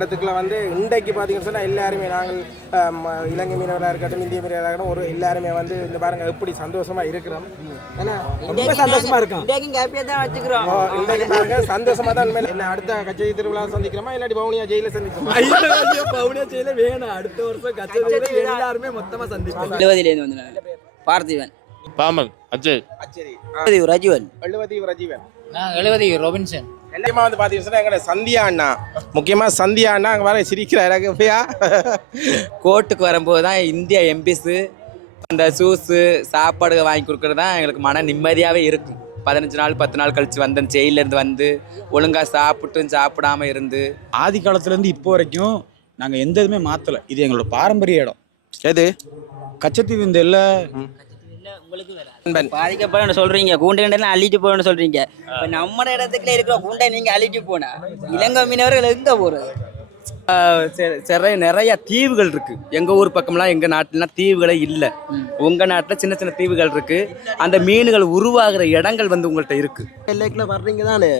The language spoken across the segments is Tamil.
இடத்துக்குள்ள வந்து இன்றைக்கு பார்த்தீங்கன்னு சொன்னால் எல்லாருமே நாங்கள் இலங்கை மீனவராக இருக்கட்டும் இந்திய மீனவராக இருக்கட்டும் ஒரு எல்லாருமே வந்து இந்த பாருங்க எப்படி சந்தோஷமா இருக்கிறோம். ஏன்னா ரொம்ப சந்தோஷமா இருக்கும். இன்றைக்கு பாருங்க சந்தோஷமா தான் உண்மையில. என்ன அடுத்த கச்சேரி திருவிழா சந்திக்கிறோமா? இல்லாட்டி பவுனியா ஜெயில சந்திக்கிறோமா பவுனியா செய்யல வேணும். அடுத்த வருஷம் கச்சேரி எல்லாருமே மொத்தமா சந்திப்போம். எழுபதுலேருந்து வந்தேன் பார்த்திவன் பாமல் அஜய். சரி ரஜுவன். எழுபதி ரஜீவன். நான் எழுபது ரொபின்சன். எல்லாமே வந்து பார்த்தீங்கன்னு சொன்னா எங்களோட சந்தியா அண்ணா. முக்கியமா சந்தியா அண்ணா அங்கே வர சிரிக்கிறாரு எப்பயா கோர்ட்டுக்கு வரும்போது தான் இந்திய எம்பிஸு அந்த ஷூஸு சாப்பாடு வாங்கி கொடுக்குறது தான் எங்களுக்கு மன நிம்மதியாகவே இருக்கும். பதினஞ்சு நாள் பத்து நாள் கழிச்சு வந்த ஜெயிலேருந்து வந்து ஒழுங்காக சாப்பிட்டும் சாப்பிடாம இருந்து. ஆதி காலத்துலேருந்து இப்போ வரைக்கும் நாங்கள் எந்த இதுவுமே மாற்றலை இது எங்களோட பாரம்பரிய இடம். எது? கச்சத்தீவு இந்த இல்லை பாதிக்கப்பட சொல்றீங்க கூண்டெல்லாம் அள்ளிட்டு போகணும்னு சொல்றீங்க. இப்போ நம்ம இடத்துக்குள்ள இருக்கிற கூண்டை நீங்க அள்ளிட்டு போனா இலங்கை மீனவர்கள் எங்க போறது? நிறைய நிறைய தீவுகள் இருக்கு. எங்க ஊர் பக்கம்லாம் எங்க நாட்டுலாம் தீவுகளே இல்லை. உங்க நாட்டில் சின்ன சின்ன தீவுகள் இருக்கு. அந்த மீன்கள் உருவாகிற இடங்கள் வந்து உங்கள்கிட்ட இருக்கு. எல்லைக்குள்ள வர்றீங்க தானே?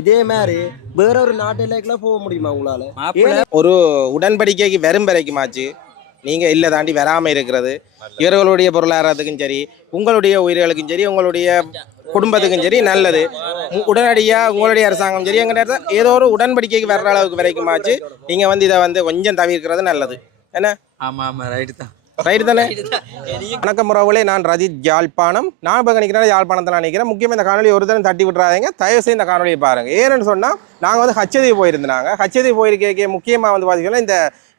இதே மாதிரி வேற ஒரு நாட்டு எல்லைக்குள்ள போக முடியுமா உங்களால? ஒரு உடன்படிக்கைக்கு வரும் வரைக்குமாச்சு. நீங்கள் இல்லை தாண்டி வராமல் இருக்கிறது. இவர்களுடைய பொருளாதாரத்துக்கும் சரி உங்களுடைய உயிர்களுக்கும் சரி உங்களுடைய குடும்பத்துக்கும் சரி நல்லது. உடனடியாக உங்களுடைய அரசாங்கம் சரி எங்கள் நேரத்தில் ஏதோ ஒரு உடன்படிக்கைக்கு வர்ற அளவுக்கு வரைக்குமாச்சு. நீங்கள் வந்து இதை வந்து கொஞ்சம் தவிர்க்கிறது நல்லது. என்ன? ஆமாம் ஆமாம் ரைட்டு தான். ரைட் தானே? வணக்கம் உறவுகளே நான் ரஜித் யாழ்ப்பாணம். நான் இப்போ நினைக்கிறேன் யாழ்ப்பாணத்தில் நினைக்கிறேன். முக்கியமாக இந்த காணொலி ஒரு தரம் தட்டி விட்டுறாதீங்க. தயவு செய்து இந்த காணொலியை பாருங்க. ஏன்னு சொன்னால் நாங்கள் வந்து ஹச்சதீவு போயிருந்தாங்க ஹச்சதீவு போயிருக்க முக்கியமாக வந்து பார்த்தீங்கன்னா இந்த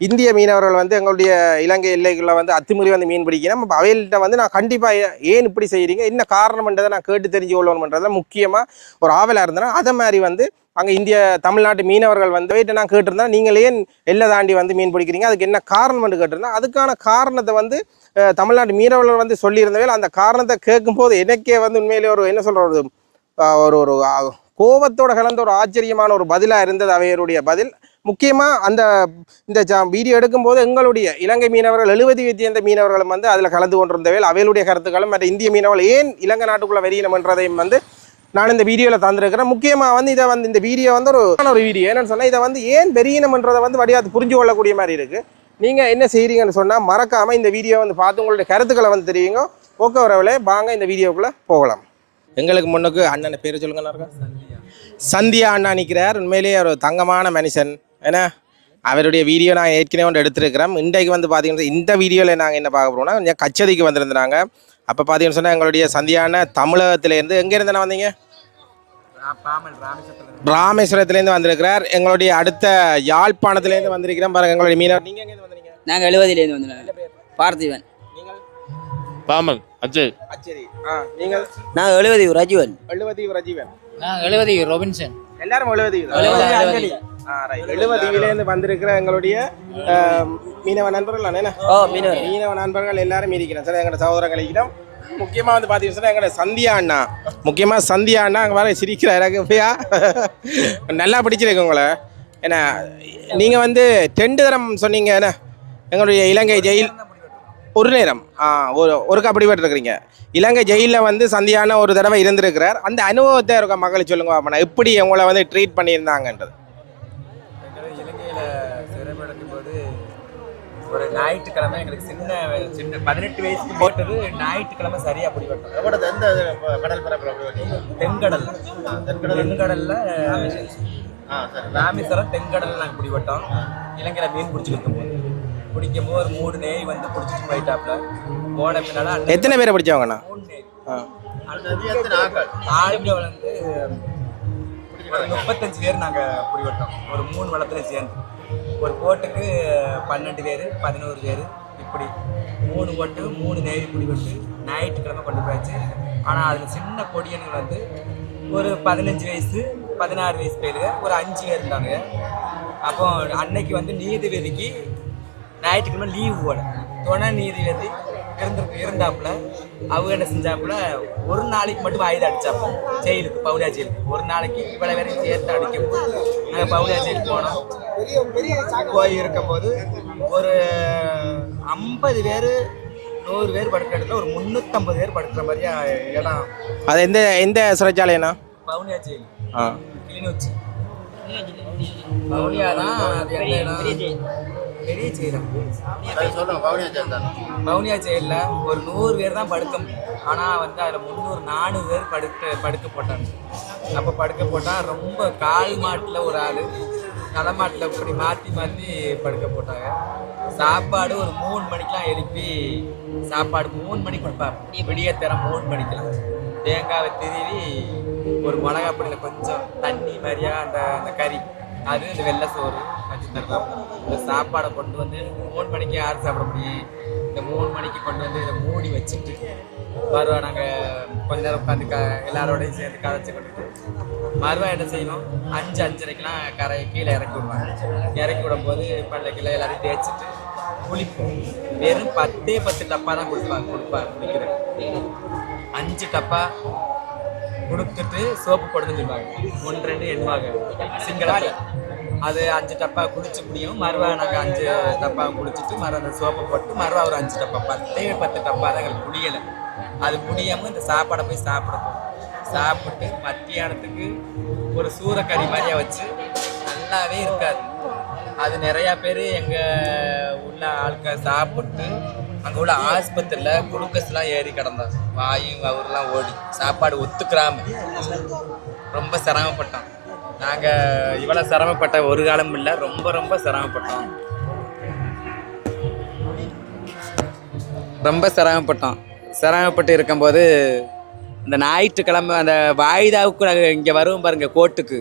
இந்திய மீனவர்கள் வந்து எங்களுடைய இலங்கை எல்லைக்குள்ள வந்து அத்துமீறி வந்து மீன் பிடிக்கணும். அப்ப அவைகள்கிட்ட வந்து நான் கண்டிப்பாக ஏன் இப்படி செய்கிறீங்க என்ன காரணம்ன்றதை நான் கேட்டு தெரிஞ்சு கொள்ளணுன்றதை முக்கியமாக ஒரு ஆவலாக இருந்தேன்னா அதை மாதிரி வந்து அங்கே இந்திய தமிழ்நாட்டு மீனவர்கள் வந்து போயிட்டு நான் கேட்டிருந்தேன் நீங்கள் ஏன் எல்லை தாண்டி வந்து மீன் பிடிக்கிறீங்க. அதுக்கு என்ன காரணம்னு கேட்டிருந்தேன் அதுக்கான காரணத்தை வந்து தமிழ்நாட்டு மீனவர்கள் வந்து சொல்லியிருந்தவே அந்த காரணத்தை கேட்கும்போது எனக்கே வந்து உண்மையிலே ஒரு என்ன சொல்கிற ஒரு ஒரு ஒரு கோபத்தோட கலந்த ஒரு ஆச்சரியமான ஒரு பதிலாக இருந்தது அவையருடைய பதில். முக்கியமாக அந்த இந்த ஜா- வீடியோ எடுக்கும்போது எங்களுடைய இலங்கை மீனவர்கள் எழுபது சேர்ந்த மீனவர்களும் வந்து அதில் கலந்து கொண்டிருந்தவையில் அவைகளுடைய கருத்துக்களும் மற்ற இந்திய மீனவர்கள் ஏன் இலங்கை நாட்டுக்குள்ளே வெறியினம்ன்றதையும் வந்து நான் இந்த வீடியோவில் தந்திருக்கிறேன். முக்கியமாக வந்து இதை வந்து இந்த வீடியோ வந்து ஒரு ஒரு வீடியோ. என்னன்னு சொன்னால் இதை வந்து ஏன் பெரியனம்ன்றதை வந்து வடிவாத்து புரிஞ்சு கொள்ளக்கூடிய மாதிரி இருக்குது நீங்கள் என்ன செய்கிறீங்கன்னு சொன்னால் மறக்காமல் இந்த வீடியோ வந்து பார்த்து உங்களுடைய கருத்துக்களை வந்து தெரியுங்க ஓகே வரவில்லை வாங்க இந்த வீடியோக்குள்ளே போகலாம். எங்களுக்கு முன்னுக்கு அண்ணனை பேர் சொல்லுங்க சந்தியா அண்ணா நிற்கிறார் உண்மையிலேயே ஒரு தங்கமான மனுஷன். ஏன்னா அவருடைய வீடியோ நான் ஏற்கனவே ஒன்று எடுத்திருக்கிறோம் இன்றைக்கு வந்து பார்த்தீங்கன்னா இந்த வீடியோவில் நாங்கள் என்ன பார்க்க போகிறோம்னா கொஞ்சம் கச்சதிக்கு வந்திருந்தாங்க. அப்போ பார்த்தீங்கன்னு சொன்னால் எங்களுடைய சந்தியான தமிழகத்திலேருந்து எங்கேருந்து வந்தீங்க? ராமேஸ்வரத்துலேருந்து வந்திருக்கிறார். எங்களுடைய அடுத்த யாழ்ப்பாணத்துலேருந்து வந்திருக்கிறோம் பாருங்க எங்களுடைய மீனவர். நீங்கள் எங்கேருந்து வந்தீங்க நாங்க எழுபதுலேருந்து வந்தேன் பார்த்திவன் நீங்கள்? பாமல் அஜய். அச்சேரி. ஆ நீங்கள்? நான் எழுபது ரஜுவன் எழுபதி ரஜீவன் நான் எழுபது ரொபின்சன். எல்லாரும் எழுபதி எழுபது எழுபதியிலேருந்து வந்திருக்கிற எங்களுடைய மீனவ நண்பர்கள் என்ன? மீனவ நண்பர்கள் எல்லாரும் இருக்கிறோம் சார் எங்களோட சகோதரங்கள் இருக்கிறோம் முக்கியமாக வந்து பார்த்தீங்கன்னா எங்களோட சந்தியா அண்ணா. முக்கியமாக சந்தியா அண்ணா அங்கே வர சிரிக்கிறாரு ஐயா நல்லா பிடிச்சிருக்கு உங்களை. ஏன்னா நீங்கள் வந்து ரெண்டு தரம் சொன்னீங்க என்ன? எங்களுடைய இலங்கை ஜெயில் ஒரு நேரம். ஆ ஒரு ஒரு கபடி இருக்கிறீங்க. இலங்கை ஜெயிலில் வந்து சந்தியான ஒரு தடவை இருந்திருக்கிறார். அந்த அனுபவத்தை இருக்க மக்களுக்கு சொல்லுங்க பாப்பா எப்படி உங்களை வந்து ட்ரீட் பண்ணியிருந்தாங்கன்றது? இலங்கையில் சிறைப்படுத்தும் போது ஒரு ஞாயிற்றுக்கிழமை எங்களுக்கு சின்ன சின்ன பதினெட்டு வயசுக்கு போட்டது ஞாயிற்றுக்கிழமை சரியா பிடிபட்டோம் எந்த கடல் பரப்பு தென்கடல். தென்கடல்ல ராமேஸ்வரம் தென்கடல்ல நாங்கள் பிடிபட்டோம். இலங்கையில மீன் பிடிச்சிட்டு போது பிடிக்கும் போது ஒரு மூணு நெய் வந்து பிடிச்சிட்டு போயிட்டாப்ல போன பின்னால எத்தனை பேரை படிச்சவங்கண்ணா? மூணு நெய். ஆ. ஆளுங்க வந்து ஒரு முப்பத்தஞ்சு பேர் நாங்கள் பிடிபட்டோம். ஒரு மூணு வளத்துல சேர்ந்து. ஒரு போட்டுக்கு பன்னெண்டு பேர் பதினோரு பேர் இப்படி மூணு போட்டு மூணு நேவி பிடிபட்டு ஞாயிற்றுக்கிழமை கொண்டு போயாச்சு. ஆனால் அதில் சின்ன கொடியன்கள் வந்து ஒரு பதினஞ்சு வயசு பதினாறு வயசு பேர் ஒரு அஞ்சு பேர் இருந்தாங்க அப்போ அன்னைக்கு வந்து நீதிபதிக்கு ஞாயிற்றுக்கிழமை லீவு போல. துணை நீதிபதி இருந்து இருந்தாப்புல அவங்க என்ன செஞ்சாப்புல ஒரு நாளைக்கு மட்டும் ஆயுதம் அடிச்சாப்போ ஜெயிலுக்கு பவுலியா ஜெயிலுக்கு. ஒரு நாளைக்கு இவ்வளவு வரைக்கும் சேர்த்து அடிக்கும் நாங்கள் பவுலியா ஜெயிலுக்கு போனோம். போய் இருக்கும்போது ஒரு ஐம்பது பேர் நூறு பேர் படுக்கிற இடத்துல ஒரு முந்நூற்றம்பது பேர் படுக்கிற மாதிரியா இடம். அது எந்த எந்த சிறைச்சாலைண்ணா பவுனியா ஜெயில். ஆ. கிளிநொச்சி. வவுனியா தான் அது எந்த இடம்? பெரிய செய்யலாம். வவுனியா ஜெயிலில் ஒரு நூறு பேர் தான் படுக்க முடியும் ஆனால் வந்து அதில் முந்நூறு நானூறு பேர் படுக்க படுக்க போட்டாங்க அப்போ படுக்க போட்டால் ரொம்ப கால் மாட்டில் ஒரு ஆள் தலைமாட்டில் இப்படி மாற்றி மாற்றி படுக்க போட்டாங்க சாப்பாடு ஒரு மூணு மணிக்கெலாம் எழுப்பி சாப்பாடு மூணு மணிக்கு கொடுப்பாங்க. விடிய தர மூணு மணிக்கெலாம் தேங்காவை திருவி ஒரு மிளகா பொடியில் கொஞ்சம் தண்ணி மாதிரியா அந்த அந்த கறி. அது இந்த வெள்ளை சோறு வச்சு தருவாங்க இந்த சாப்பாடை கொண்டு வந்து மூணு மணிக்கு யார் சாப்பிட முடியும்? இந்த மூணு மணிக்கு கொண்டு வந்து இதை மூடி வச்சுட்டு மறுவா நாங்கள் கொஞ்ச நேரம் உட்காந்து க எல்லாரோடையும் சேர்ந்து கதைச்சி கொண்டுட்டு மறுவா என்ன செய்யணும் அஞ்சு அஞ்சரைக்கெலாம் கரையை கீழே இறக்கி விடுவாங்க. இறக்கி விடும்போது பல்ல எல்லாரையும் தேய்ச்சிட்டு குளிப்போம். வெறும் பத்தே பத்து டப்பா தான் கொடுப்பாங்க கொடுப்பாங்க குளிக்கிறேன் அஞ்சு டப்பா கொடுத்துட்டு சோப்பு போடுன்னு சொல்லுவாங்க. ஒன்று ரெண்டு எண்ணுவாங்க. சிங்களத்தில். அது அஞ்சு டப்பா குடிச்சு முடியும். மறுவா நாங்கள் அஞ்சு டப்பா குடிச்சிட்டு மறு அந்த சோப்பை போட்டு மறுவா ஒரு அஞ்சு டப்பா. பத்தே பத்து டப்பா தான் எங்களுக்கு முடியலை அது முடியாமல் இந்த சாப்பாடை போய் சாப்பிட போகும் சாப்பிட்டு மத்தியானத்துக்கு ஒரு சூறக்கறி மாதிரியா வச்சு நல்லாவே இருக்காது. அது நிறையா பேர் எங்கள் உள்ள ஆட்கள் சாப்பிட்டு அங்கே உள்ள ஆஸ்பத்திரியில் குளுக்கஸ்லாம் ஏறி கிடந்தோம் வாயும் அவர்லாம் ஓடி. சாப்பாடு ஒத்துக்கிறாம. ரொம்ப சிரமப்பட்டோம் நாங்கள் இவ்வளோ சிரமப்பட்ட ஒரு காலம் இல்லை. ரொம்ப ரொம்ப சிரமப்பட்டோம். ரொம்ப சிரமப்பட்டோம். சிரமப்பட்டு இருக்கும்போது இந்த ஞாயிற்றுக்கிழமை அந்த வாய்தாவுக்கு நாங்கள் இங்கே வருவோம் பாருங்கள் கோர்ட்டுக்கு.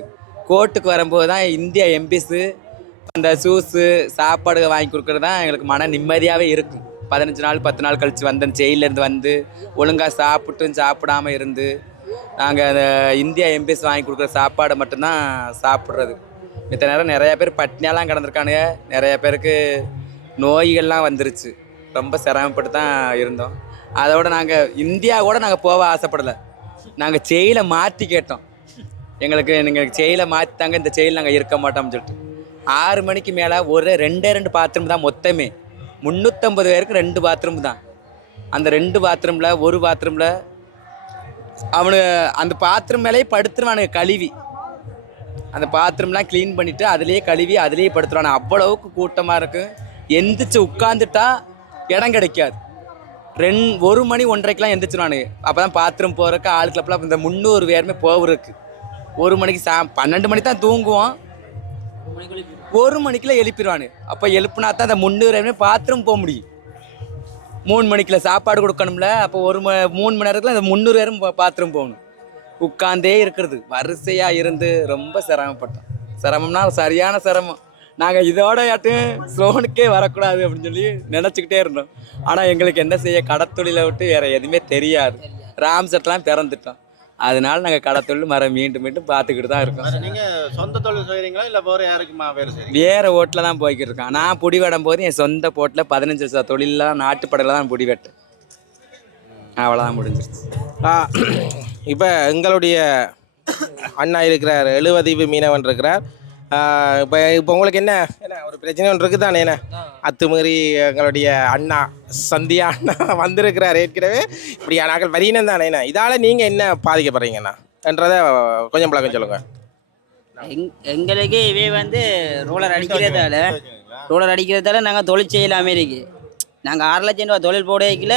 கோர்ட்டுக்கு வரும்போது தான் இந்தியா எம்பிஸு அந்த ஜூஸு சாப்பாடு வாங்கி கொடுக்குறது தான் எங்களுக்கு மன நிம்மதியாகவே இருக்கும். பதினஞ்சு நாள் பத்து நாள் கழித்து வந்தேன். ஜெயிலேருந்து வந்து ஒழுங்காக சாப்பிட்டும் சாப்பிடாம இருந்து நாங்கள் அந்த இந்தியா எம்பிஎஸ் வாங்கி கொடுக்குற சாப்பாடை மட்டும்தான் சாப்பிட்றது. மித்த நேரம் நிறையா பேர் பட்னியாலாம் கிடந்திருக்கானுங்க. நிறையா பேருக்கு நோய்கள்லாம் வந்துருச்சு. ரொம்ப சிரமப்பட்டு தான் இருந்தோம். அதோட நாங்கள் இந்தியா கூட நாங்கள் போக ஆசைப்படலை. நாங்கள் செயலை மாற்றி கேட்டோம். எங்களுக்கு நீங்கள் செயலை மாற்றி தாங்க இந்த செயல் நாங்கள் இருக்க மாட்டோம்னு சொல்லிட்டு. ஆறு மணிக்கு மேலே ஒரு ரெண்டே ரெண்டு பாத்ரூம் தான் மொத்தமே. முந்நூற்றம்பது பேருக்கு ரெண்டு பாத்ரூம் தான். அந்த ரெண்டு பாத்ரூமில் ஒரு பாத்ரூமில் அவனு அந்த பாத்ரூம் மேலேயே படுத்துருவானுங்க கழுவி. அந்த பாத்ரூம்லாம் க்ளீன் பண்ணிவிட்டு அதுலேயே கழுவி அதுலேயே படுத்துருவானு அவ்வளவுக்கு கூட்டமாக இருக்கும் எந்திரிச்சு உட்காந்துட்டா இடம் கிடைக்காது. ரெண் ஒரு மணி ஒன்றரைக்கெலாம் எந்திரிச்சிருவானுங்க. அப்போ தான் பாத்ரூம் போகிறக்கு ஆளுக்களப்பெல்லாம் இந்த முந்நூறு பேருமே போகிறதுக்கு ஒரு மணிக்கு சா பன்னெண்டு மணி தான் தூங்குவோம். ஒரு மணிக்கெல்லாம் எழுப்பிடுவானு அப்போ எழுப்புனா தான் அந்த முந்நூறு பாத்ரூம் போக முடியும். மூணு மணிக்கில் சாப்பாடு கொடுக்கணும்ல அப்போ ஒரு ம மூணு மணி நேரத்தில் அந்த முந்நூறு பேரும் பாத்ரூம் போகணும். உட்காந்தே இருக்கிறது. வரிசையாக இருந்து ரொம்ப சிரமப்பட்டோம். சிரமம்னா சரியான சிரமம். நாங்கள் இதோட யாட்டும் ஸ்லோனுக்கே வரக்கூடாது அப்படின்னு சொல்லி நினச்சிக்கிட்டே இருந்தோம். ஆனால் எங்களுக்கு என்ன செய்ய கடத்தொழிலை விட்டு வேறு எதுவுமே தெரியாது. ராம்செட்லாம் பிறந்துட்டோம். அதனால நாங்கள் கடத்தொழில் மர மீண்டும் மீண்டும் பார்த்துக்கிட்டு தான் இருக்கோம். நீங்க சொந்த தொழில் செய்றீங்களா? இல்ல வேற யாருக்குமா செய்றீங்க? வேறு ஓட்டில் தான் போய்கிட்டு இருக்கேன் நான் புடி வெடும் போது என் சொந்த போட்டில் பதினஞ்சு வருஷம் தொழிலாம் நாட்டுப்படையில் தான் புடி வெட்டு அவ்வளோதான் முடிஞ்சிருச்சு. இப்போ எங்களுடைய அண்ணா இருக்கிறார் எழுவதீவு மீனவன் இருக்கிறார். இப்போ இப்போ உங்களுக்கு என்ன? என்ன ஒரு பிரச்சனை ஒன்று இருக்குது தானே என்ன? அத்துமீறி எங்களுடைய அண்ணா சந்தியா அண்ணா வந்திருக்கிறார் ஏற்கனவே. இப்படி நாங்கள் வரியினம் தானே என்ன? இதால் நீங்கள் என்ன பாதிக்கப்படுறீங்கண்ணா என்றதை கொஞ்சம் பழக்கம் சொல்லுங்கள் எங் எங்களுக்கு இவே வந்து ரோலர் அடிக்கிறதால ரோலர் அடிக்கிறதால நாங்கள் தொழில் செய்யலாமே இருக்கு. நாங்கள் ஆறு லட்சம் ரூபா தொழில் போடையில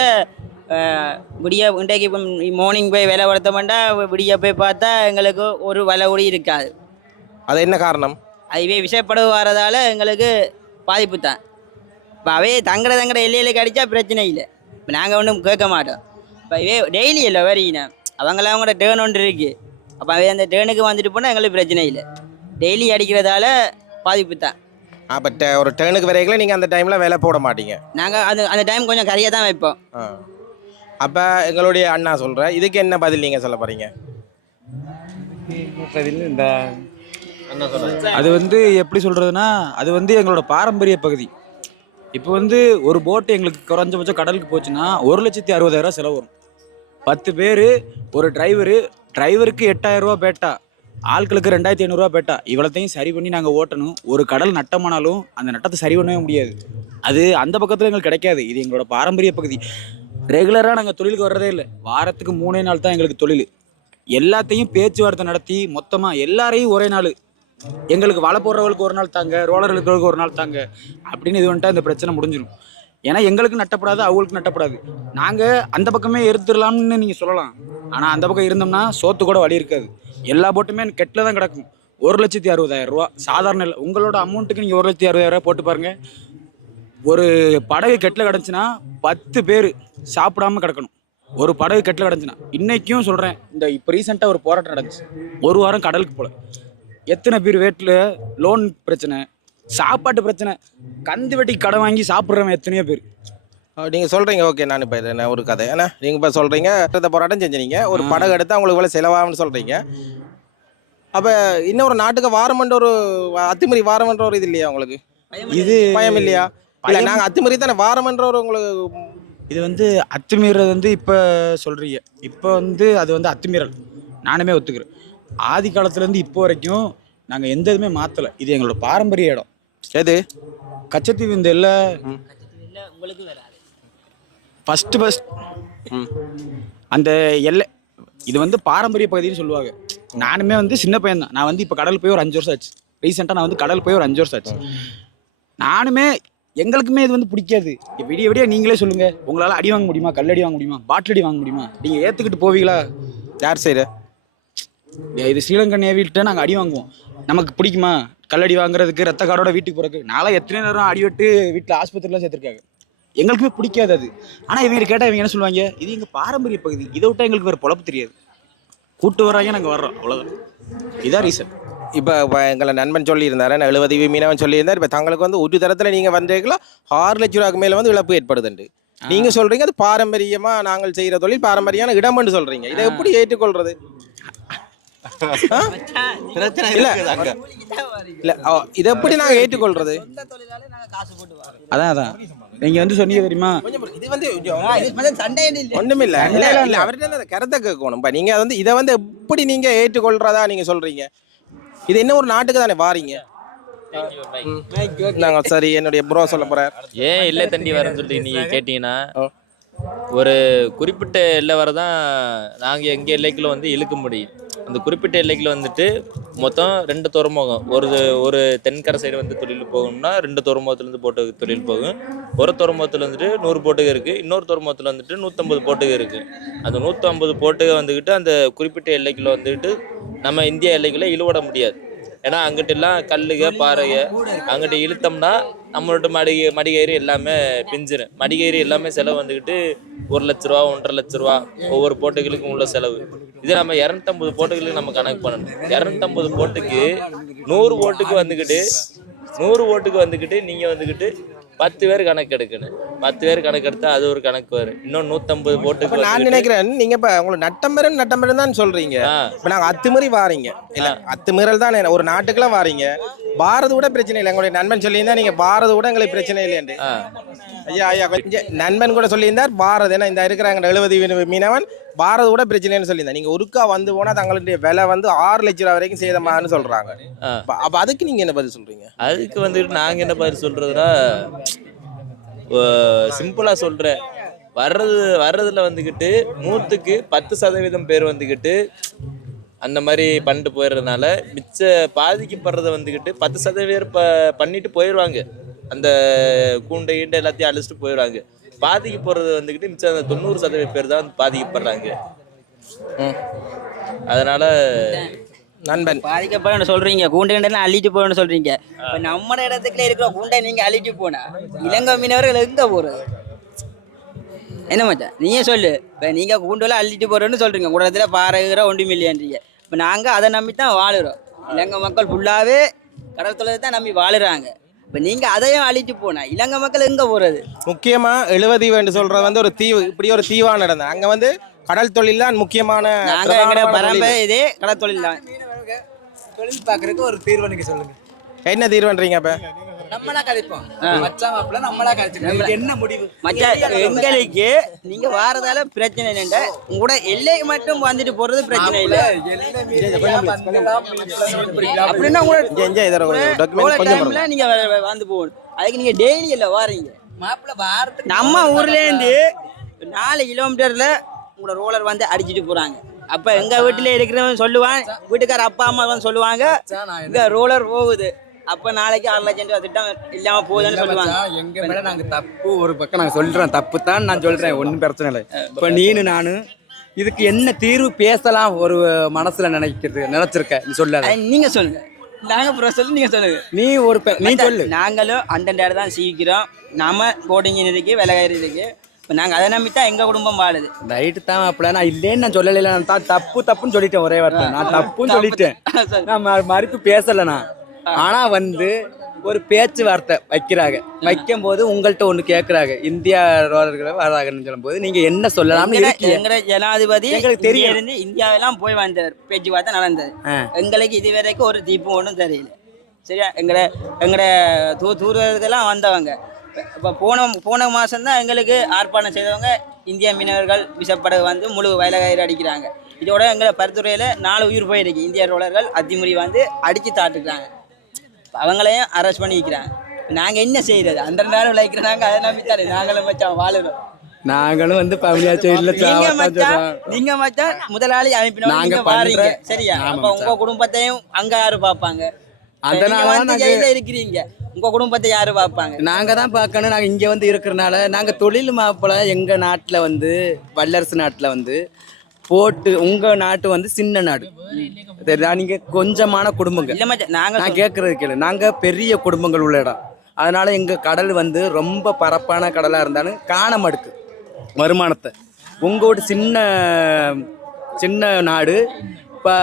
விடிய இன்றைக்கு மார்னிங் போய் வேலை வளர்த்த விடிய போய் பார்த்தா எங்களுக்கு ஒரு வலை கூட இருக்காது. அது என்ன காரணம்? அதுவே விஷப்படவு வரதால எங்களுக்கு பாதிப்பு தான். இப்போ அவே தங்குற தங்குற எல்லையில அடித்தா பிரச்சனை இல்லை. இப்போ நாங்கள் ஒன்றும் கேட்க மாட்டோம். இப்போ இவே டெய்லி இல்லை வரியினா அவங்களாம் அவங்களோட டேர்ன் ஒன்று இருக்குது அப்போ அவே அந்த டேர்னுக்கு வந்துட்டு போனால் எங்களுக்கு பிரச்சனை இல்லை. டெய்லி அடிக்கிறதால பாதிப்பு தான். அப்போ ஒரு டேர்னுக்கு வரைக்கும் நீங்கள் அந்த டைமில் வேலை போட மாட்டீங்க. நாங்கள் அந்த அந்த டைம் கொஞ்சம் கரையாக தான் வைப்போம். அப்போ எங்களுடைய அண்ணா சொல்கிற இதுக்கு என்ன பதில் நீங்கள் சொல்ல போகிறீங்க இந்த அது வந்து எப்படி சொல்கிறதுனா அது வந்து எங்களோட பாரம்பரிய பகுதி. இப்போ வந்து ஒரு போட்டு எங்களுக்கு குறைஞ்சபட்சம் கடலுக்கு போச்சுன்னா ஒரு லட்சத்தி அறுபதாயிரம் செலவு வரும். பத்து பேர் ஒரு டிரைவரு டிரைவருக்கு எட்டாயிரரூபா பேட்டா ஆட்களுக்கு ரெண்டாயிரத்தி ஐநூறுரூவா பேட்டா இவ்வளோத்தையும் சரி பண்ணி நாங்கள் ஓட்டணும். ஒரு கடல் நட்டமானாலும் அந்த நட்டத்தை சரி பண்ணவே முடியாது. அது அந்த பக்கத்தில் எங்களுக்கு கிடைக்காது. இது எங்களோட பாரம்பரிய பகுதி. ரெகுலராக நாங்கள் தொழிலுக்கு வர்றதே இல்லை. வாரத்துக்கு மூணே நாள் தான் எங்களுக்கு தொழில். எல்லாத்தையும் பேச்சுவார்த்தை நடத்தி மொத்தமாக எல்லாரையும் ஒரே நாள் எங்களுக்கு வலை போடுறவங்களுக்கு ஒரு நாள் தாங்க ரோலர் இருக்கிறவங்களுக்கு ஒரு நாள் தாங்க அப்படின்னு இது வந்துட்டா இந்த பிரச்சனை முடிஞ்சிடும் ஏன்னா எங்களுக்கு நட்டப்படாது அவங்களுக்கு நட்டப்படாது. நாங்கள் அந்த பக்கமே எடுத்துடலாம்னு நீங்கள் சொல்லலாம். ஆனால் அந்த பக்கம் இருந்தோம்னா சோத்து கூட வழி இருக்காது. எல்லா போட்டுமே கெட்டில் தான் கிடக்கும். ஒரு லட்சத்தி அறுபதாயிரம் ரூபா. சாதாரண இல்லை உங்களோட அமௌண்ட்டுக்கு நீங்கள் ஒரு லட்சத்தி அறுபதாயிரம் போட்டு பாருங்க. ஒரு படகு கெட்டில் கிடந்துச்சுன்னா பத்து பேர் சாப்பிடாம கிடக்கணும். ஒரு படகு கெட்டில் கிடந்துச்சுன்னா. இன்றைக்கும் சொல்கிறேன் இந்த இப்போ ரீசெண்டாக ஒரு போராட்டம் நடந்துச்சு. ஒரு வாரம் கடலுக்கு போகல எத்தனை பேர் வேட்டில் லோன் பிரச்சனை சாப்பாட்டு பிரச்சனை கந்து வெட்டி கடன் வாங்கி சாப்பிட்றவன் எத்தனையோ பேர். நீங்க சொல்றீங்க ஓகே நான் இப்போ இது நான் ஒரு கதை. ஏன்னா நீங்க இப்போ சொல்றீங்க இந்த போராட்டம் செஞ்சீங்க ஒரு படகு எடுத்து அவங்களுக்கு இவ்வளோ செலவாகும்னு சொல்றீங்க. அப்ப இன்னொரு நாட்டுக்கு வாரமன்ற ஒரு அத்துமீறி வாரமன்ற ஒரு இது இல்லையா உங்களுக்கு? இது பயம் இல்லையா? இல்ல பயம். நாங்க அத்துமீறி தானே வாரமன்ற ஒரு உங்களுக்கு இது வந்து அத்துமீறது வந்து இப்போ சொல்கிறீங்க இப்போ வந்து அது வந்து அத்துமீறல். நானுமே ஒத்துக்கிறேன். ஆதி காலத்துலேருந்து இப்போ வரைக்கும் நாங்கள் எந்த இதுவுமே மாற்றலை இது எங்களோட பாரம்பரிய இடம். எது? கச்சத்தீவு இந்த இல்லை. உங்களுக்கு வராது ஃபஸ்ட்டு ஃபஸ்ட் அந்த எல்லை இது வந்து பாரம்பரிய பகுதின்னு சொல்லுவாங்க. நானுமே வந்து சின்ன பையன் தான் நான் வந்து இப்போ கடல் போய் ஒரு அஞ்சு வருஷம் ஆச்சு. ரீசெண்டாக நான் வந்து கடல் போய் ஒரு அஞ்சு வருஷம் ஆச்சு. நானுமே எங்களுக்குமே இது வந்து பிடிக்காது. விடிய விடிய நீங்களே சொல்லுங்க. உங்களால் அடி வாங்க முடியுமா? கல்லடி வாங்க முடியுமா? பாட்டில் அடி வாங்க முடியுமா? நீங்கள் ஏற்றுக்கிட்டு போவீங்களா? யார் சைடு இது ஸ்ரீலங்கா நேவிட்ட நாங்கள் அடி வாங்குவோம். நமக்கு பிடிக்குமா? கல்லடி வாங்குறதுக்கு ரத்த காரோட வீட்டுக்கு போகிறதுக்கு நான்லாம் எத்தனை நேரம் அடி விட்டு வீட்டில் ஆஸ்பத்திரிலாம் சேர்த்துருக்காங்க. எங்களுக்குமே பிடிக்காது அது. ஆனால் இவங்க கேட்டால் இவங்க என்ன சொல்லுவாங்க? இது எங்கள் பாரம்பரிய பகுதி. இதை விட்டா எங்களுக்கு வேறு பொழப்பு தெரியாது. கூட்டு வர்றாங்க நாங்கள் வர்றோம். அவ்வளோதான் இதான் ரீசன் இப்போ இப்போ எங்களை நண்பன் சொல்லியிருந்தாரு நான் எழுபது மீனவன் சொல்லியிருந்தார். இப்போ தங்களுக்கு வந்து ஒரு தரத்தில் நீங்கள் வந்தீங்களா? ஆறு லட்ச ரூபாய்க்கு மேலே வந்து இழப்பு ஏற்படுதுண்டு. நீங்கள் சொல்கிறீங்க அது பாரம்பரியமாக நாங்கள் செய்கிற தொழில் பாரம்பரியான இடம்னு சொல்கிறீங்க இதை எப்படி ஏற்றுக்கொள்றது? பிரச்சனை இல்ல. இல்லை இதை எப்படி ஏற்றுக்கொள்றது நாங்க காசு போட்டு வரோம் அதான் அதான். நீங்கள் வந்து சொன்னீங்க தெரியுமா? இது வந்து சண்டை இல்லை. ஒண்ணுமில்ல இல்ல. இல்ல அவர்கிட்ட அந்த கருத்தை கேட்கணும். இப்ப நீங்க வந்து இதை வந்து எப்படி நீங்க ஏற்றுக்கொள்றதா நீங்க சொல்றீங்க? இது என்ன ஒரு நாட்டுக்கு தானே வாரீங்க? நாங்க சரி என்னுடைய ப்ரோ சொல்ல போறார். ஏன் எல்லை தண்டி வரேன்னு சொல்லிட்டு நீங்க கேட்டீங்கன்னா. ஒரு குறிப்பிட்ட எல்லை வரை தான் நாங்கள் எங்கள் எல்லைக்குள்ளே வந்து இழுக்க முடியும். அந்த குறிப்பிட்ட எல்லைக்குள்ள வந்துட்டு மொத்தம் ரெண்டு துறைமுகம். ஒரு ஒரு தென்கரை சைடு வந்து தொழில் போகணும்னா ரெண்டு துறைமுகத்துலேருந்து போட்டு தொழில் போகும். ஒரு துறைமுகத்தில் வந்துட்டு நூறு போட்டுகள் இருக்குது இன்னொரு துறைமுகத்தில் வந்துட்டு நூற்றம்பது போட்டுகள் இருக்குது அந்த நூற்றம்பது போட்டுகள் வந்துக்கிட்டு அந்த குறிப்பிட்ட எல்லைக்குள்ளே வந்துக்கிட்டு நம்ம இந்திய எல்லைக்குள்ளே இழுவிட முடியாது. ஏன்னா அங்கிட்ட எல்லாம் கல்லுக பாறைக அங்கிட்ட இழுத்தோம்னா நம்மளோட மடிகை மடிகயிறு எல்லாமே பிஞ்சிரும். மடிகயிறு எல்லாமே செலவு வந்துக்கிட்டு ஒரு லட்ச ரூபா ஒன்றரை லட்ச ரூபா ஒவ்வொரு போட்டுகளுக்கும் உள்ள செலவு. இது நம்ம இரநூத்தம்பது போட்டுகளுக்கு நம்ம கணக்கு பண்ணணும். இரநூத்தம்பது போட்டுக்கு நூறு ஓட்டுக்கு வந்துக்கிட்டு நூறு ஓட்டுக்கு வந்துக்கிட்டு நீங்கள் வந்துக்கிட்டு பத்து பேர் கணக்கு எடுக்கணும். பத்து பேர் கணக்கு எடுத்தா அது ஒரு கணக்கு வரும் இன்னும் நூற்றம்பது இப்ப போட்டுக்கு நான் நினைக்கிறேன் நீங்க இப்ப உங்களுக்கு நட்டம்பெறன் நட்டம்பெறன் தான் சொல்றீங்க. இப்ப நாங்க அத்துமீறி வாரீங்க. இல்ல அத்துமீறல் தான் ஒரு நாட்டுக்குள்ள வாரீங்க. பாரத கூட பிரச்சனை இல்லை. எங்களுடைய நண்பன் சொல்லியிருந்தா நீங்க பாரத கூட எங்களுக்கு பிரச்சனை இல்லையாண்டு. ஆ. ஐயா ஐயா நண்பன் கூட சொல்லியிருந்தார் பாரத் ஏன்னா இந்த இருக்கிறாங்க எழுபது மீனவன் பாரத கூட பிரச்சனைன்னு சொல்லியிருந்தேன். நீங்க ஒருக்கா வந்து போனா தங்களுடைய விலை வந்து ஆறு லட்ச ரூபா வரைக்கும் சேதமான்னு சொல்றாங்க. ஆ. அப்ப- அதுக்கு நீங்க என்ன பதில் சொல்றீங்க? அதுக்கு வந்துட்டு நாங்கள் என்ன பதில் சொல்கிறதுனா சிம்பிளாக சொல்கிறேன் வர்றது வர்றதுல வந்துக்கிட்டு நூற்றுக்கு பத்து சதவீதம் பேர் வந்துக்கிட்டு அந்த மாதிரி பண்ணிட்டு போயிடுறதுனால மிச்ச பாதிக்கப்படுறத வந்துக்கிட்டு பத்து சதவீதம் ப பண்ணிட்டு போயிடுவாங்க. அந்த கூண்டை கீண்டை எல்லாத்தையும் அழிச்சிட்டு போயிடுவாங்க. பாதிக்க போகிறது வந்துக்கிட்டு மிச்சம் அந்த தொண்ணூறு சதவீத பேர் தான் வந்து பாதிக்கப்படுறாங்க. அதனால நண்பன். பாதிக்கப்படணும் சொல்றீங்க. கூண்டை கிண்டெல்லாம் அள்ளிட்டு போகணும்னு சொல்றீங்க. இப்ப நம்ம இடத்துக்குள்ள இருக்கிற கூண்டை நீங்க அள்ளிட்டு போனா இலங்கை மீனவர்கள் எங்க போறது? என்ன மச்சான் நீயே சொல்லு. இப்போ நீங்க கூண்டெல்லாம் அள்ளிட்டு போறோன்னு சொல்றீங்க. கூடத்துல பாறைகிற ஒன்று மில்லியன்றீங்க. இப்போ நாங்க அதை நம்பி தான் வாழுறோம். இலங்கை மக்கள் ஃபுல்லாவே கடல் தொழிலை தான் நம்பி வாழுறாங்க. இப்போ நீங்க அதையும் அழிட்டு போனா இலங்கை மக்கள் எங்க போறது? முக்கியமா எழுபது என்று சொல்றது வந்து ஒரு தீவு இப்படி ஒரு தீவா நடந்தது அங்க வந்து கடல் தொழில் தான் முக்கியமான. இதே கடல் தொழில் தான். தொழில் பார்க்கறதுக்கு ஒரு தீர்வு நீங்க சொல்லுங்க. என்ன தீர்வுன்றீங்க அப்ப? நம்மளா கதைப்போம். மச்சா மாப்பிள்ள நம்மளா கதைச்சிருக்கோம் என்ன முடிவு? மச்சான் எங்களுக்கு நீங்க வாரதால பிரச்சனை இல்லைண்ட உங்களோட எல்லைக்கு மட்டும் வந்துட்டு போறது பிரச்சனை இல்ல. அப்படின்னா உங்களோட. நீங்க வந்து போகணும். அதுக்கு நீங்க டெய்லி இல்ல வாரீங்க. மாப்பிள்ள வாரத்துக்கு நம்ம ஊர்ல இருந்து நாலு கிலோமீட்டர்ல உங்களோட ரோலர் வந்து அடிச்சிட்டு போறாங்க. அப்ப எங்க வீட்டுல இருக்கிறவன் சொல்லுவான் வீட்டுக்கார அப்பா அம்மா வந்து சொல்லுவாங்க இங்க ரோலர் போகுது. அப்ப நாளைக்கு ஆறு லட்சம் ரூபாய் திட்டம் இல்லாம போகுதுன்னு சொல்லுவாங்க. எங்க மேல நாங்க தப்பு ஒரு பக்கம் நாங்க சொல்றோம் தப்பு தான் நான் சொல்றேன் ஒன்றும் பிரச்சனை இல்லை. இப்ப நீனு நானு இதுக்கு என்ன தீர்வு பேசலாம் ஒரு மனசுல நினைக்கிறது நினைச்சிருக்க நீ சொல்லாத அது நீங்க சொல்லுங்க. நாங்க அப்புறம் சொல்லி நீங்க சொல்லுங்க. நீ ஒரு நீ சொல்லு. நாங்களும் அண்டை தான் சீவிக்கிறோம் நாம போட்டிங் இருக்கு விலகாயிரு இருக்கு. இப்ப நாங்க அதை நம்பி தான் எங்க குடும்பம் வாழுது. ரைட்டு தான் அப்பல நான் இல்லேன்னு நான் சொல்லல நான் தான் தப்பு தப்புன்னு சொல்லிட்டேன் ஒரே வார்த்தை. நான் தப்புன்னு சொல்லிட்டேன். நான் மறுப்பு பேசல நான். ஆனா வந்து ஒரு பேச்சுவார்த்தை வைக்கிறாங்க. வைக்கும் போது உங்கள்கிட்ட ஒண்ணு கேக்குறாங்க. இந்தியா ரோலர்களை வராங்கன்னு சொல்லும்போது நீங்க என்ன சொல்லலாம்னு எங்கட ஜனாதிபதி எங்களுக்கு. இந்தியா இருந்து இந்தியாவெல்லாம் போய் வந்தார். பேச்சுவார்த்தை நடந்தது. எங்களுக்கு இது வரைக்கும் ஒரு தீப்பு ஒன்றும் தெரியல. சரியா? எங்கட எங்கட தூ தூரத்துக்கெல்லாம் வந்தவங்க. இப்போ போன போன மாதம் தான் எங்களுக்கு ஆர்ப்பாட்டம் செய்தவங்க இந்திய மீனவர்கள் விசப்படகு வந்து முழு வயலகயிறு அடிக்கிறாங்க. இதோட எங்களை பரிந்துரையில் நாலு உயிர் போயிருக்கு. இந்திய ரோலர்கள் அத்திமுறி வந்து அடித்து தாட்டுக்கிறாங்க. அவங்களையும் அரெஸ்ட் பண்ணி வைக்கிறாங்க நாங்கள் என்ன செய்யறது அந்த நேரம் விளைக்கிறாங்க அதை நம்பித்தாரு நாங்களும் மச்சான் வாழுறோம் நாங்களும் வந்து பவுனியா சைடுல நீங்க மச்சான் நீங்க மச்சான் முதலாளி அனுப்பினவங்க நாங்க பண்ற- சரியா? அப்ப உங்க குடும்பத்தையும் அங்க யாரு பாப்பாங்க அதனால நீங்க இருக்கிறீங்க. உங்க குடும்பத்தை யாரு பாப்பாங்க நாங்க தான் பார்க்கணும். நாங்க இங்க வந்து இருக்கிறனால நாங்க தொழில் மாப்பிள்ள எங்க நாட்டுல வந்து வல்லரசு நாட்டுல வந்து போட்டு உங்க நாட்டு வந்து சின்ன நாடு. சரிதா நீங்க கொஞ்சமான குடும்பங்கள். நாங்க நான் கேட்கறது கேளு. நாங்க பெரிய குடும்பங்கள் உள்ள இடம். அதனால எங்க கடல் வந்து ரொம்ப பரப்பான கடலா இருந்தாலும் காண மடுக்கு வருமானத்தை. உங்களோட சின்ன சின்ன நாடு இப்போ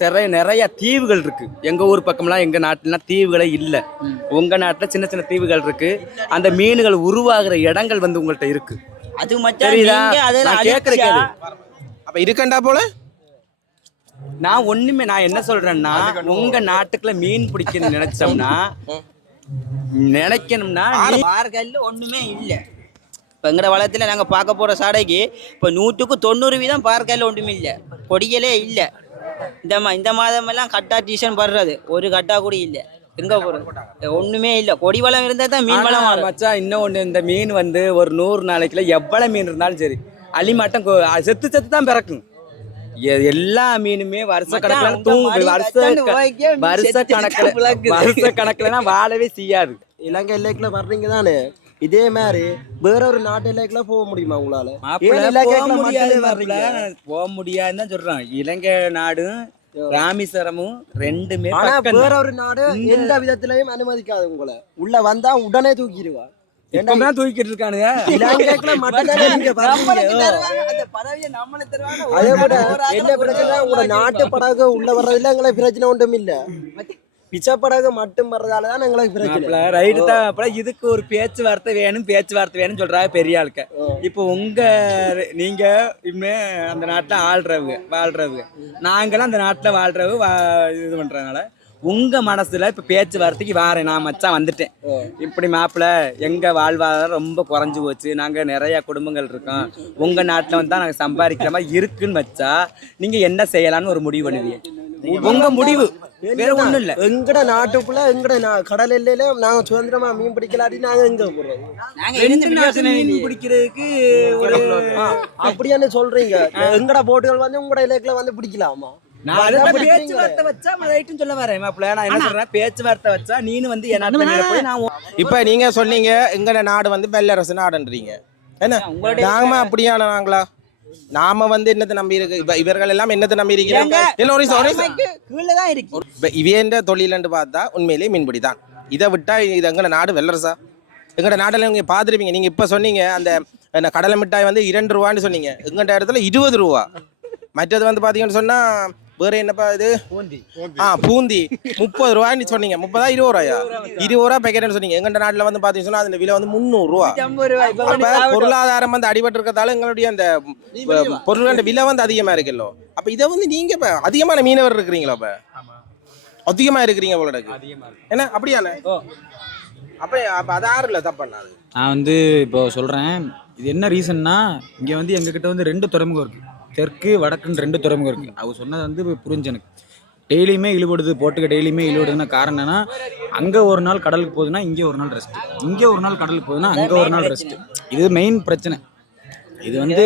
நிறைய நிறைய தீவுகள் இருக்கு. எங்க ஊர் பக்கம்லாம் எங்க நாட்டுலாம் தீவுகளே இல்லை. உங்க நாட்டுல சின்ன சின்ன தீவுகள் இருக்கு. அந்த மீன்கள் உருவாகிற இடங்கள் வந்து உங்கள்ட்ட இருக்கு. அது மச்சான் தெரியுதா? கேட்கற. அப்ப இருக்கண்டா போல? நான் ஒண்ணுமே நான் என்ன சொல்றேன்னா உங்க நாட்டுக்குள்ள மீன் பிடிக்கணும்னு நினைச்சோம்னா நினைக்கணும்னா பார்க்கல்ல ஒண்ணுமே இல்ல. இப்ப எங்கட வளத்துல நாங்க பார்க்க போற சாடைக்கு இப்ப நூற்றுக்கு தொண்ணூறு வீதம் பார்க்கல ஒண்ணுமே இல்ல. கொடிகளே இல்ல. இந்த மா இந்த மாதம் எல்லாம் கட்டா டியூஷன் படுறது. ஒரு கட்டா கூட இல்ல. எங்க போறது? ஒண்ணுமே இல்ல. கொடி வளம் இருந்தா தான் மீன் வளம் மச்சான் இன்னும் ஒண்ணு இந்த மீன் வந்து ஒரு நூறு நாளைக்குள்ள எவ்வளவு மீன் இருந்தாலும் சரி. அலிமாட்டம் செத்து செத்து தான் பிறக்கும். எல்லா மீனுமே வருஷ கணக்குல தூங்கு வருஷ வருஷ கணக்குல. வருஷ கணக்குலனா வாழவே செய்யாது. இலங்கை எல்லைக்குள்ள வர்றீங்க தானே? இதே மாதிரி வேற ஒரு நாட்டு எல்லைக்குள்ள போக முடியுமா உங்களால? போக முடியாது. போக முடியாதுன்னு தான் சொல்றான். இலங்கை நாடும் ராமேஸ்வரமும் ரெண்டுமே வேற ஒரு நாடு எந்த விதத்திலையும் அனுமதிக்காது உங்களை. உள்ள வந்தா உடனே தூக்கிடுவா. இப்பதான் தூக்கிட்டு இருக்கானுங்க. அதை விட என்ன பிரச்சனை? உங்களோட நாட்டு படகு உள்ள வர்றதுல எங்களுக்கு பிரச்சனை ஒன்றும் இல்ல. பிச்சை படகு மட்டும் வர்றதால தான் எங்களுக்கு பிரச்சனை. ரைடு தான். அப்புறம் இதுக்கு ஒரு பேச்சுவார்த்தை வேணும் பேச்சுவார்த்தை வேணும்னு சொல்றாங்க பெரிய ஆளுக்க இப்போ உங்க நீங்க இனிமே அந்த நாட்டுல ஆள்றவங்க வாழ்றவங்க. நாங்களும் அந்த நாட்டுல வாழ்றவங்க இது பண்றதுனால. உங்க மனசுல இப்ப பேச்சுவார்த்தைக்கு வாரேன். நான் மச்சான் வந்துட்டேன். இப்படி மாப்பிள்ள எங்க வாழ்வாதாரம் ரொம்ப குறைஞ்சு போச்சு. நாங்க நிறைய குடும்பங்கள் இருக்கோம். உங்க நாட்டுல வந்து தான் நாங்க சம்பாதிக்கிற மாதிரி இருக்குன்னு வச்சா நீங்க என்ன செய்யலாம்னு ஒரு முடிவு பண்ணுவீங்க? உங்க முடிவு. வேற ஒண்ணும் இல்ல. எங்கட நாட்டுக்குள்ள எங்கட நா- கடல் எல்லையில நாங்க சுதந்திரமா மீன் பிடிக்கலாட்டி நாங்க எங்க பிரயோசனம் மீன். பிடிக்கிறதுக்கு ஒரு ஆ, அப்படியான்னு சொல்றீங்க? எங்கட போட்டுகள் வந்து உங்களோட எல்லைக்குள்ள வந்து பிடிக்கலாமா? பேச்சுவார்த்தை வச்சா ரைட்னு சொல்ல வரேன் மாப்பிள்ள. நான் என்ன சொல்றேன்? பேச்சுவார்த்தை வச்சா நீனு வந்து என் நாட்டுல மேல போய் நான் உன் இப்ப நீங்க சொன்னீங்க எங்கட நாடு வந்து பெல்லரசு நாடுன்றீங்க. என்ன? நாம அப்படியான நாங்களா? நாம வந்து என்னத்தை நம்பி இருக்கு இப்ப இவர்கள் எல்லாம் என்னத்தை நம்பி இருக்கிறாங்க? இல்ல ஒரு நிமிஷம், ஒரு நிமிஷம். கீழே தான் இருக்கு. இப்ப இவேண்ட தொழிலன்னு பார்த்தா உண்மையிலேயே மீன்பிடி தான். இதை விட்டா இது எங்கட நாடு வெள்ளரசா? எங்கட நாட்டில் நீங்க பார்த்துருப்பீங்க. நீங்க இப்ப சொன்னீங்க அந்த என்ன கடலை மிட்டாய் வந்து இரண்டு ரூபான்னு சொன்னீங்க. எங்கட இடத்துல இருபது ரூபா. மற்றது வந்து பாத்தீங்கன்னு சொன்னா வேற என்னப்பா இது? ஆ பூந்தி. முப்பது ரூபான்னு சொன்னீங்க. முப்பதா இருபது ரூபாயா? இருபது ரூபா பேக்கெட்னு சொன்னீங்க. எங்கட நாட்டுல வந்து பாத்தீங்கன்னா அந்த விலை வந்து முந்நூறு ரூபா. ஐம்பது ரூபாய். இப்ப வந்து அப்ப பொருளாதாரம் வந்து அடிபட்டு இருக்கிறதால எங்களுடைய அந்த பொருளோட விலை வந்து அதிகமா இருக்குல்லோ. அப்ப இதை வந்து நீங்க இப்ப அதிகமான மீனவர் இருக்கிறீங்களா அப்ப? அதிகமா இருக்கிறீங்க போல இருக்கு. என்ன? அப்படியானே அப்ப அப்ப அது ஆறு இல்ல? நான் வந்து இப்போ சொல்கிறேன் இது என்ன ரீசன்னா இங்கே வந்து எங்ககிட்ட வந்து ரெண்டு துறைமுகம் இருக்குது தெற்கு வடக்குன்னு ரெண்டு துறைமுகம் இருக்குது அவர் சொன்னது வந்து புரிஞ்சு எனக்கு. டெய்லியுமே இழுபடுது போட்டுக்க டெய்லியுமே இழுபடுதுன்னா காரணம் என்னன்னா அங்கே ஒரு நாள் கடலுக்கு போகுதுன்னா இங்கே ஒரு நாள் ரெஸ்ட்டு இங்கே ஒரு நாள் கடலுக்கு போகுதுன்னா அங்கே ஒரு நாள் ரெஸ்ட்டு இது மெயின் பிரச்சனை. இது வந்து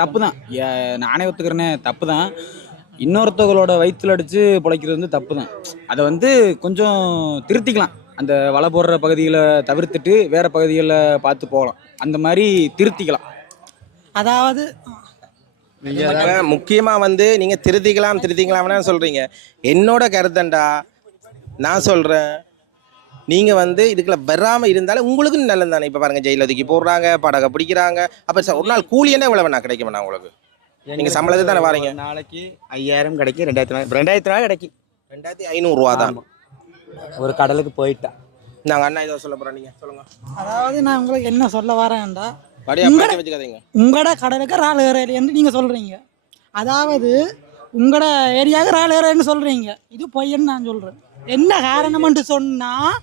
தப்பு தான் நானே ஒத்துக்கிறேனே தப்பு தான் இன்னொருத்தவங்களோட வயிற்றுல அடித்து பிழைக்கிறது வந்து தப்பு தான் அதை வந்து கொஞ்சம் திருத்திக்கலாம். அந்த வலை போடுற பகுதிகளை தவிர்த்துட்டு வேறு பகுதிகளில் பார்த்து போகலாம். அந்த மாதிரி திருத்திக்கலாம். அதாவது இப்ப முக்கியமா வந்து நீங்க திருத்திக்கலாம் திருத்திக்கலாம்னு சொல்றீங்க. என்னோட கருத்தண்டா நான் சொல்றேன் நீங்க வந்து இதுக்குள்ள வராம இருந்தாலும் உங்களுக்கு நல்லது தானே இப்ப பாருங்க ஜெயில ஒதுக்கி போடுறாங்க படகை பிடிக்கிறாங்க. அப்ப ஒரு நாள் கூலி என்ன இவ்வளவு வேணா கிடைக்குமா உங்களுக்கு? நீங்க சம்பளத்துக்கு தானே வாரீங்க. நாளைக்கு ஐயாயிரம் கிடைக்கும் ரெண்டாயிரத்தி நாள் ரெண்டாயிரத்தி நாள் கிடைக்கும். ரெண்டாயிரத்தி ஐநூறு ரூபா தான் ஒரு கடலுக்கு போயிட்டா. நாங்க அண்ணா இதை சொல்ல போறோம் நீங்க சொல்லுங்க. அதாவது நான் உங்களுக்கு என்ன சொல்ல வரேன்டா உங்களோட- கடலுக்கு ராள் ஏரியான்னு நீங்கள் சொல்கிறீங்க அதாவது உங்களோட ஏரியாவுக்கு ராள் ஏரியான்னு சொல்கிறீங்க இது பொய்யன்னு நான் சொல்கிறேன் என்ன காரணம்னு சொன்னால்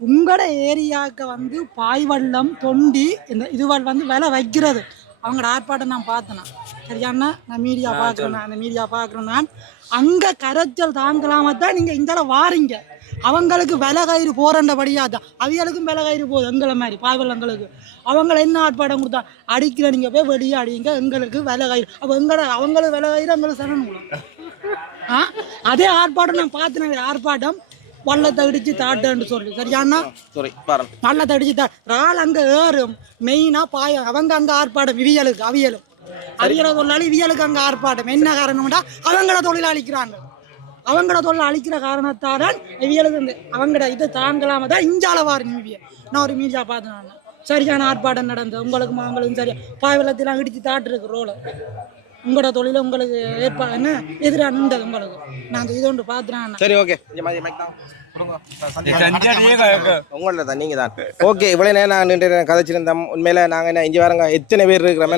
உங்களோட ஏரியாவுக்கு வந்து பாய்வள்ளம் தொண்டி இந்த இதுவள் வந்து விலை வைக்கிறது. அவங்களோட ஆர்ப்பாட்டம் நான் பார்த்தேன் சரியாண்ணா நான் மீடியா பார்க்குறேன் நான் அந்த மீடியா பார்க்குறேன் நான். அங்கே கரைச்சல் தாங்கலாம தான் நீங்கள் இந்த வாரீங்க. அவங்களுக்கு விலை கயிறு போறண்டபடியாக தான் அவியலுக்கும் விலை கயிறு போகுது எங்களை மாதிரி பாய்வள்ளங்களுக்கு அவங்கள என்ன ஆர்ப்பாட்டம் கொடுத்தா? அடிக்கிற நீங்கள் போய் வெளியே அடிங்க எங்களுக்கு விலை கயிறு அப்போ எங்களை அவங்களுக்கு விலை கயிறு எங்களுக்கு சரணம் ஆ? அதே ஆர்ப்பாட்டம் நான் பார்த்தேன் ஆர்ப்பாட்டம். வள்ளத்தை இடிச்சு தாட்டுன்னு சொல்லி சரியாண்ணா சாரி பாருங்க. வள்ளத்தை அடிச்சு தா ரால் அங்கே ஏறும். மெயினாக பாய அவங்க அங்கே ஆர்ப்பாட்டம் இவியலுக்கு அவியலும். அவியல தொழிலாளி இவியலுக்கு அங்கே ஆர்ப்பாட்டம். என்ன காரணம்டா? அவங்கள தொழில் அழிக்கிறாங்க அவங்கள தொழில் அழிக்கிற காரணத்தால் தான் இவியலுக்கு இந்த அவங்களோட இதை தாங்கலாம தான் இஞ்சால வாரு இவிய நான் ஒரு மீடியா பார்த்தேன் நான். சரியான ஆர்ப்பாட்டம் நடந்தது. உங்களுக்கும் அவங்களுக்கும் சரியா. பாய் வெள்ளத்தெல்லாம் இடிச்சு தாட்டுருக்கு ரோலை உங்களோட தொழில உங்களுக்கு ஏற்பா என்ன? எதிராக நின்றது உங்களுக்கு. நாங்கள் இது ஒன்று பார்த்துறேன் சரி ஓகே உங்களோட தான் நீங்க தான். ஓகே இவ்வளவு நேரம் நான் நின்று கதைச்சிருந்தோம் உண்மையில நாங்க என்ன இஞ்சி வரங்க எத்தனை பேர் இருக்கிறோம்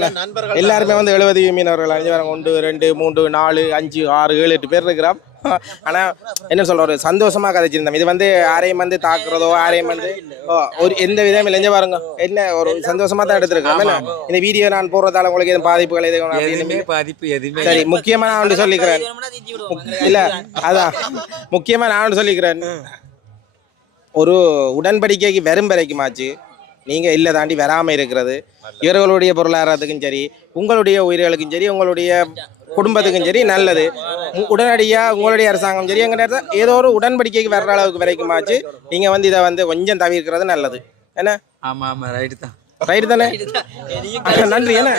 எல்லாருமே வந்து எழுபது மீனவர்கள் அஞ்சு வரங்க ஒன்று ரெண்டு மூன்று நாலு அஞ்சு ஆறு ஏழு எட்டு பேர் இருக்கிறோம். ஆனா என்ன சொல்ற ஒரு சந்தோஷமா கதைச்சிருந்தோம். இது வந்து யாரையும் வந்து தாக்குறதோ யாரையும் வந்து ஓ, ஒரு எந்த விதம் இல்லைஞ்ச பாருங்க. என்ன ஒரு சந்தோஷமா தான் எடுத்திருக்கோம். என்ன? இந்த வீடியோ நான் போடுறதால உங்களுக்கு எதுவும் பாதிப்புகள் எதுவும் பாதிப்பு எதுவுமே சரி முக்கியமா நான் ஒன்று சொல்லிக்கிறேன். இல்ல அதான். முக்கியமா நான் ஒன்று சொல்லிக்கிறேன். ஒரு உடன்படிக்கைக்கு வெறும் வரைக்குமாச்சு. நீங்க இல்ல தாண்டி வராம இருக்கிறது. இவர்களுடைய பொருளாதாரத்துக்கும் சரி உங்களுடைய உயிர்களுக்கும் சரி உங்களுடைய குடும்பத்துக்கும் சரி நல்லது உ- உடனடியா உங்களுடைய அரசாங்கம் சரி எங்க நேரத்தில் ஏதோ ஒரு உடன்படிக்கைக்கு வர்ற அளவுக்கு வரைக்குமாச்சு நீங்க வந்து இதை வந்து கொஞ்சம் தவிர்க்கிறது நல்லது என்ன ஆமா ஆமா ரைட்டு தான் ரைட்டு தானே நன்றி என்ன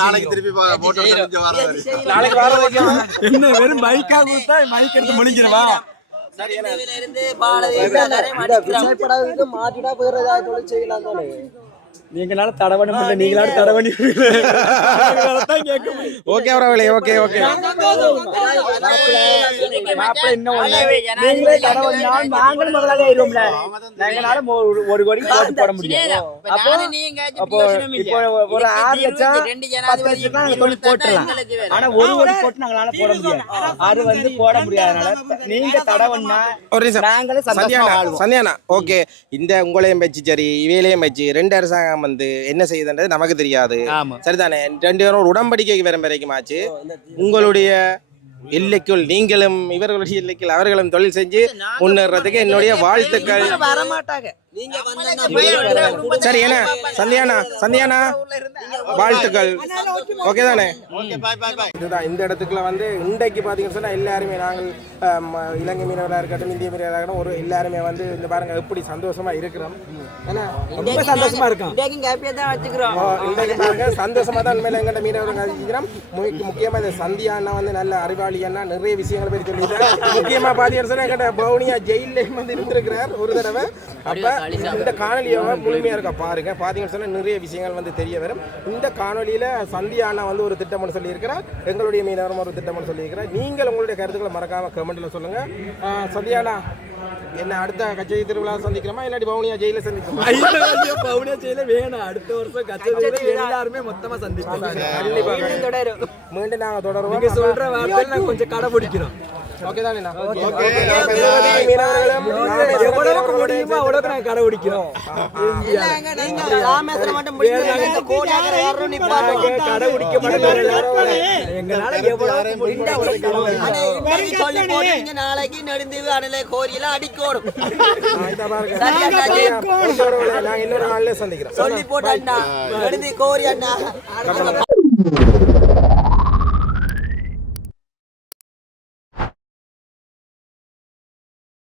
நாளைக்கு திருப்பி நாளைக்கு வர என்ன வெறும் மைக்கா கொடுத்தா மைக் எடுத்து முடிஞ்சிருவா வேற ஏதாவது தொழில் செய்யலாம் தானே நீங்களால தடை பண்ண முடியல நீங்களால தடை பண்ணி ஓகே அவரவளே ஓகே ஓகே. மாப்பிள்ளை இன்னும் ஒண்ணு. நீங்களே தடை நாங்களும் முதலாளி ஆயிடுவோம்ல. எங்களால ஒரு- கோடி போட்டு போட முடியும் அப்போ அப்போ இப்போ ஒரு ஆறு லட்சம் பத்து லட்சம் நாங்க தொழில் போட்டுடலாம் ஆனா ஒரு கோடி போட்டு நாங்களால போட முடியாது. அது வந்து போட முடியாதனால நீங்க தடை பண்ணா ஒரு நிமிஷம். நாங்களே சந்தியானா சந்தியானா ஓகே. இந்த உங்களையும் வச்சு சரி இவையிலையும் வச்சு ரெண்டு அரசாங்கம் வந்து என்ன செய்யுதுன்றது நமக்கு தெரியாது. சரிதானே? ரெண்டு பேரும் ஒரு உடன்படிக்கைக்கு வரும் வரைக்கும் ஆச்சு உங்களுடைய எல்லைக்குள் நீங்களும் இவர்களுடைய எல்லைக்குள் அவர்களும் தொழில் செஞ்சு முன்னேறதுக்கு என்னுடைய வாழ்த்துக்கள். வரமாட்டாங்க. சரி என்ன? சந்தியானா? சந்தியானா? வாழ்த்துக்கள். ஓகே தானே? இதுதான் இந்த இடத்துக்குள்ள வந்து இன்றைக்கு பார்த்தீங்கன்னு சொன்னால் எல்லாருமே நாங்கள் இலங்கை மீனவராக இருக்கட்டும் இந்திய மீனவராக இருக்கட்டும் ஒரு எல்லாருமே வந்து இந்த பாருங்க எப்படி சந்தோஷமா இருக்கிறோம். ஏன்னா ரொம்ப சந்தோஷமா இருக்கும். இன்றைக்கு பாருங்க சந்தோஷமா தான் உண்மையில எங்கிட்ட மீனவர்கள் கழிக்கிறோம் முக்கியமா இந்த சந்தியா அண்ணா வந்து நல்ல அறிவாளி அண்ணா நிறைய விஷயங்களை பற்றி சொல்லியிருக்காரு. முக்கியமா பார்த்தீங்கன்னு சொன்னா எங்கிட்ட பவுனியா ஜெயிலையும் வந்து இருந்திருக்கிறார் ஒரு தடவை. அப்ப இந்த காணொலியை முழுமையா இருக்க பாருங்க. பாத்தீங்கன்னு சொன்னா நிறைய விஷயங்கள் வந்து தெரிய வரும். இந்த காணொலியில சந்தியா அண்ணா வந்து ஒரு திட்டம்னு சொல்லியிருக்கிறார். எங்களுடைய மீனவரும் ஒரு திட்டம்னு சொல்லியிருக்கிறார். நீங்கள் உங்களுடைய கருத்துக்களை மறக்காம கமெண்ட்ல சொல்லுங்க. ஆஹ் சந்தியாண்ணா என்ன அடுத்த கச்சேரி திருவிழா சந்திக்கிறோமா? இல்லாட்டி பவுனியா ஜெயில சந்திக்கிறோமா பவுனியா செய்யல வேணும். அடுத்த வருஷம் கச்சேரி எல்லாருமே மொத்தமா சந்திப்போம். கண்டிப்பா மீண்டும் நாங்க தொடருவோம். நீங்க சொல்ற வார்த்தை நான் கொஞ்சம் கடைபிடிக்கிறோம் எவ்வளவுக்கு முடியுமோ அவ்வளவுக்கு நாங்க கடைபிடிக்கிறோம் கடைபிடிக்க எங்களால எவ்வளவு நாளைக்கு நெடுந்தீவு அணில கோரியெல்லாம் அடிக்கணும் நான் இன்னொரு நாள்ல சந்திக்கிறேன் சொல்லி போட்டு அண்ணா நெடுந்தீவு கோரி அண்ணா